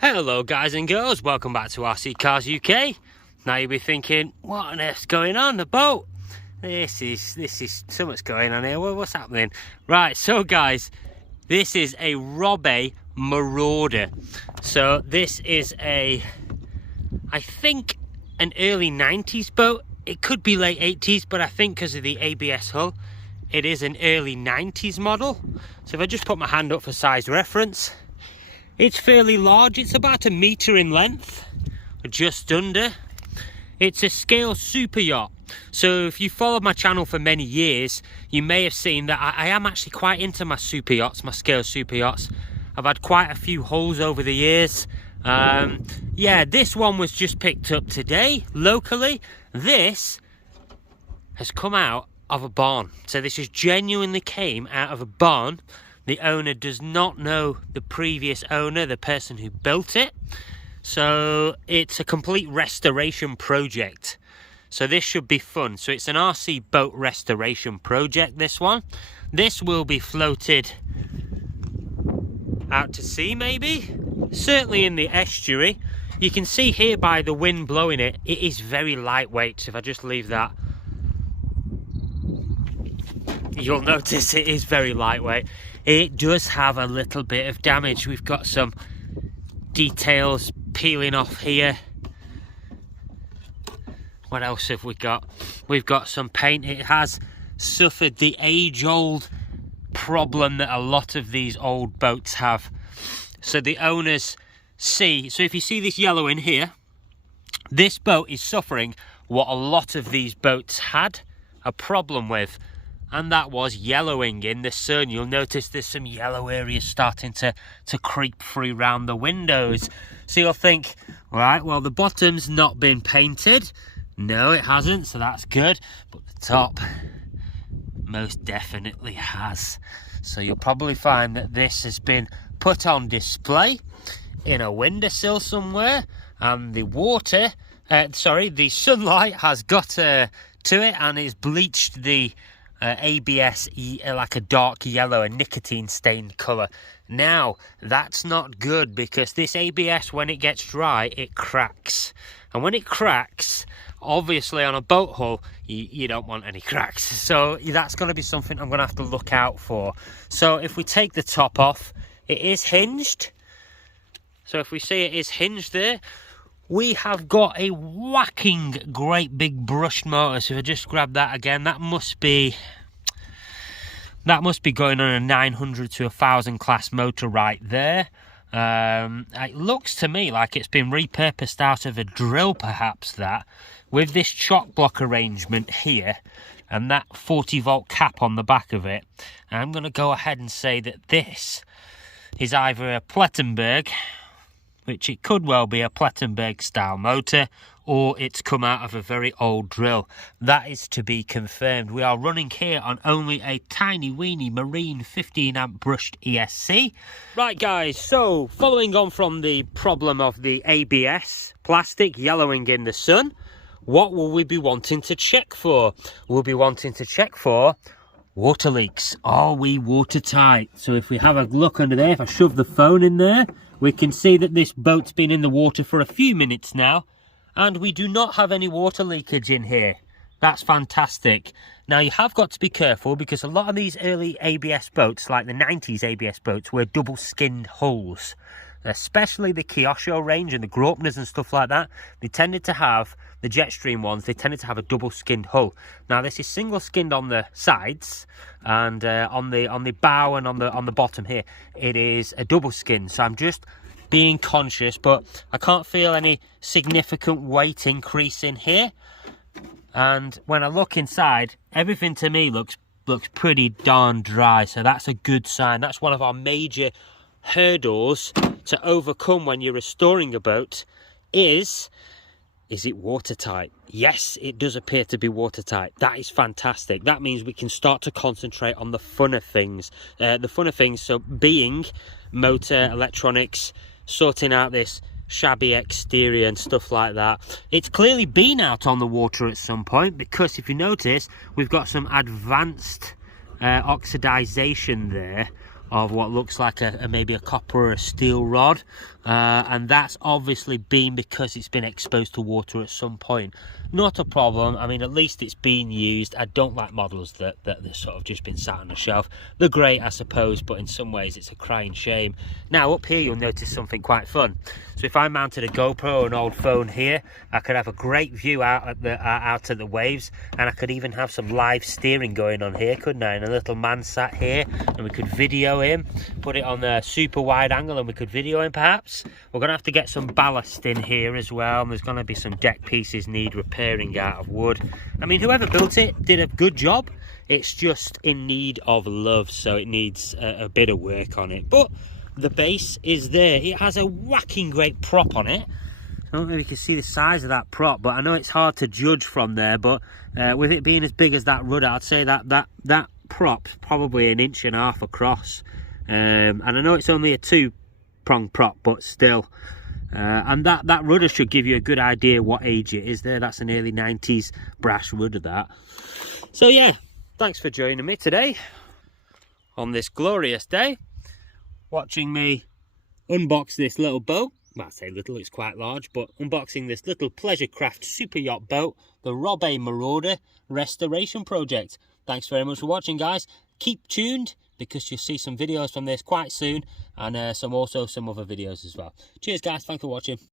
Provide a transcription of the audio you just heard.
Hello guys and girls, welcome back to RC Cars UK. Now you'll be thinking, what on earth's going on the boat? This is so much going on here. What's happening? Right, so guys, this is a robbe marauder. So this is I think an early 90s boat. It could be late 80s, but I think because of the ABS hull, it is an early 90s model. So if I just put my hand up for size reference, it's fairly large. It's about 1 meter in length, just under. It's a scale super yacht. So if you followed my channel for many years, you may have seen that I am actually quite into my super yachts, my scale super yachts. I've had quite a few hulls over the years. Yeah, this one was just picked up today, locally. This has come out of a barn. So this has genuinely came out of a barn. The owner does not know the previous owner, the person who built it. So it's a complete restoration project. So this should be fun. So it's an RC boat restoration project, this one. This will be floated out to sea maybe. Certainly in the estuary. You can see here by the wind blowing it, it is very lightweight. So if I just leave that, you'll notice it is very lightweight. It does have a little bit of damage. We've got some details peeling off here. What else have we got? We've got some paint. It has suffered the age-old problem that a lot of these old boats have. So the owners see, so if you see this yellow in here, this boat is suffering what a lot of these boats had a problem with. And that was yellowing in the sun. You'll notice there's some yellow areas starting to creep through around the windows. So you'll think, right, well, the bottom's not been painted. No, it hasn't, so that's good. But the top most definitely has. So you'll probably find that this has been put on display in a windowsill somewhere. And the water, the sunlight has got to it and it's bleached the ABS like a dark yellow, a nicotine stained colour. Now that's not good, because this ABS, when it gets dry, it cracks, and when it cracks, obviously on a boat hull you don't want any cracks. So that's going to be something I'm going to have to look out for. So if we take the top off, it is hinged. So if we see it is hinged there, we have got a whacking great big brushed motor. So if I just grab that again, that must be going on a 900 to 1000 class motor right there. It looks to me like it's been repurposed out of a drill, perhaps, that, with this chock block arrangement here and that 40 volt cap on the back of it. I'm going to go ahead and say that this is either a Plettenberg, which it could well be a Plettenberg style motor, or it's come out of a very old drill. That is to be confirmed. We are running here on only a tiny weeny marine 15 amp brushed ESC. Right guys, so following on from the problem of the ABS plastic yellowing in the sun, what will we be wanting to check for? We'll be wanting to check for water leaks. Are we watertight? So if we have a look under there, if I shove the phone in there, we can see that this boat's been in the water for a few minutes now, and we do not have any water leakage in here. That's fantastic. Now you have got to be careful, because a lot of these early ABS boats, like the 90s ABS boats, were double skinned hulls. Especially the Kyosho range and the Graupners and stuff like that, they tended to have, the Jetstream ones, they tended to have a double skinned hull. Now this is single skinned on the sides, and on the bow and on the bottom here, it is a double skin. So I'm just being conscious, but I can't feel any significant weight increase in here. And when I look inside, everything to me looks pretty darn dry. So that's a good sign. That's one of our major hurdles to overcome when you're restoring a boat. Is it watertight? Yes, it does appear to be watertight. That is fantastic. That means we can start to concentrate on the funner things. So being motor, electronics, sorting out this shabby exterior and stuff like that. It's clearly been out on the water at some point, because if you notice, we've got some advanced oxidization there of what looks like maybe a copper or a steel rod. and that's obviously been because it's been exposed to water at some point. Not a problem. I mean, at least it's been used. I don't like models that they've sort of just been sat on a shelf. They're great, I suppose, but in some ways it's a crying shame. Now up here you'll notice something quite fun. So if I mounted a GoPro or an old phone here, I could have a great view out at the waves, and I could even have some live steering going on here, couldn't I? And a little man sat here, and we could video him, put it on the super wide angle, and we could video him perhaps. We're going to have to get some ballast in here as well, and there's going to be some deck pieces need repairing out of wood. I mean, whoever built it did a good job. It's just in need of love, so it needs a bit of work on it. But the base is there. It has a whacking great prop on it. I don't know if you can see the size of that prop, but I know it's hard to judge from there. But with it being as big as that rudder, I'd say that prop's probably 1.5 inches across. And I know it's only a 2-prong prop, but still. And that rudder should give you a good idea what age it is there. That's an early 90s brass rudder, that. So yeah, thanks for joining me today on this glorious day, watching me unbox this little boat. Well, I say little, it's quite large, but unboxing this little pleasure craft super yacht boat, the Robbe Marauder restoration project. Thanks very much for watching, guys. Keep tuned, because you'll see some videos from this quite soon, and also some other videos as well. Cheers, guys. Thanks for watching.